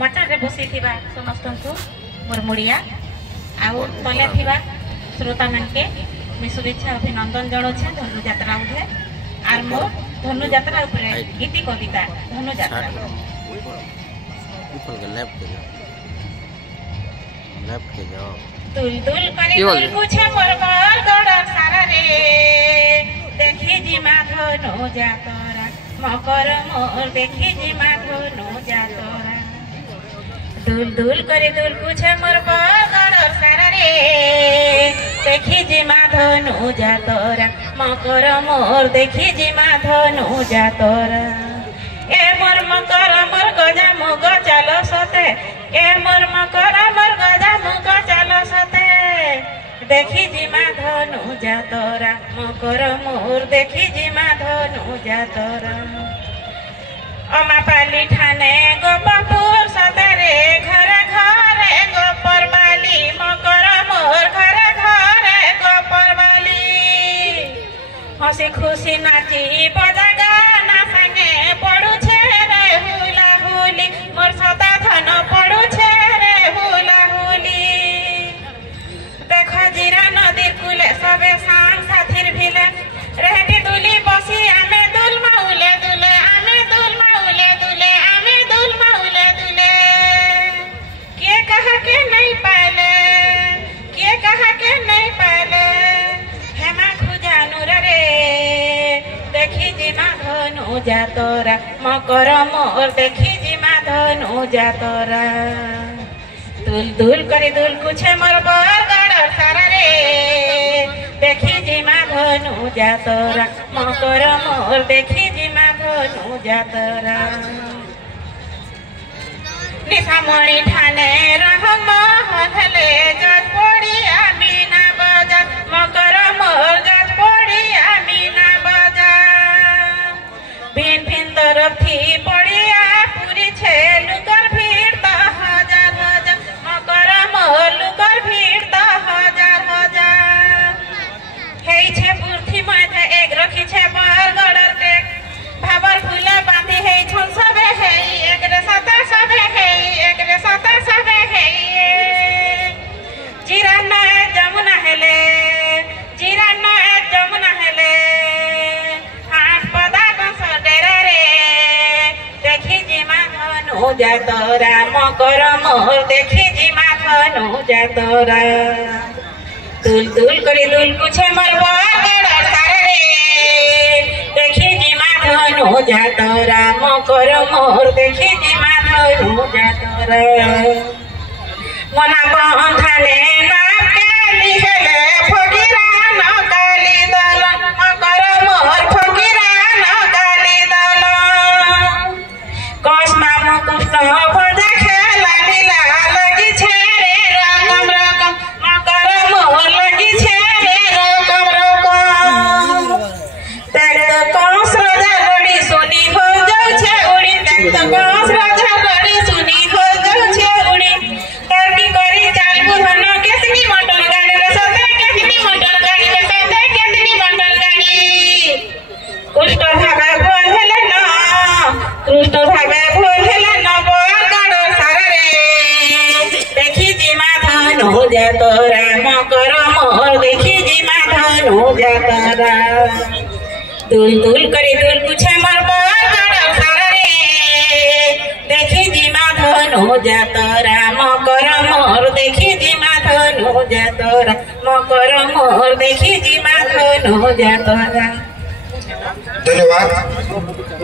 मचारे बसी समस्त को मोर मुड़िया आउ तले थिबा श्रोता मान के मैं शुभेच्छा अभिनंदन जनाऊे धनु यात्रा उठे आर मोर धनु यात्रा उपरे गीति कविता धनु यात्रा दुल दुल करे दुल पूछे मोर बरगड़ सारा रे देखी जिमा धनु जातरा मकर मोर देखी जिमा धनु जातरा दुल दुल करे दुल पूछे मोर बरगड़ सारा रे देखी जिमा धनु जातरा मकर मोर देखी जिमा धनु जातरा ए मोर मकर मोर गजा मुग चलो सते ए मोर मकर मोर गजा मुग चलो सते देखी जिमा धनु जातरा मकर मोर देखी जिमा धनु जातरा अमा पाली ठाने गोपापुर सतरे घर घरे गोपर बाली मकर मोर घर घरे गोपर बाली हसी खुशी नाची बजा गाना संगे पड़ू छे रे हुला हुली मोर सदा धन पड़ू छे रे हुला हुली देखा जीरा नदी कूले सबे सांग साथीर भिले रेहटी दुली बसी आमे दुल माउले दुले आमे दुल माउले दुले आमे दुल माउले दुले के कहा के नहीं पाले के कहा के नहीं पाले हेमा खुजानु रे देखी जिमा धनु जातरा मकर मोर देखी जिमा धनु जातरा दुल दुल करे दुल कुछे मोर बरगड़ सारा रे देखी जिमा धनु जातरा मकर मोर देखी जिमा धनु जातरा निशामणि ठाने रहम हथले जज पड़ी आमीना बजा मकर मोर जज पड़ी आमीना बजा भिन भिन तरफ थी पड़िया पूरी छे लुकर भीड़ तो हजार हजार मकर मोर लुकर भीड़ तो हजार हजार हेई छे पुरथी माथे एक रखी छे बरगड़र टेक भाबर फूले बांधी हेई छन सबे हेई एकरे साथे सबे हेई एकरे साथे सबे हेई जीरा न जमुना हेले जीरा न जमुना हेले हाथ पदा कंस डेरा रे देखी जिमा धनु जातरा मकर मोर देखी जिमा धनु जातरा दुल दुल करी दुल पूछे मोर बरगड़ सारा रे देखी जिमा धनु जातरा मकर मोर देखी जिमा धनु जातरा मना बंधाने ना काली हेले फकीरा न काली दल मकर मोर फकीरा न काली दल कष्मा मुकुट भजा खेला लीला लगी छे रे रकम रकम मकर मोर लगी छे रे रकम रकम देख तो कंस राजा लड़ी सुनी हो जाऊ छे उड़ी देख तो कंस राजा लड़ी सुनी हो जाऊ छे उड़ी तर्की करी चाल बुधन केतनी मंडल गाड़ी रे सते केतनी मंडल गाड़ी रे सते केतनी मंडल गाड़ी कृष्ण भागा भोल हेले न कृष्ण भागा भोल हेले न बरगड़ सारा रे देखी जिमा धनु जातरा मकर मोर देखी जिमा धनु जातरा दुल दुल करी दुल पूछे मोर बरगड़ सारा रे देखी जिमा धनु जातरा मकर मोर देखी जिमा धनु जातरा मकर मोर देखी जिमा धनु जातरा। धन्यवाद।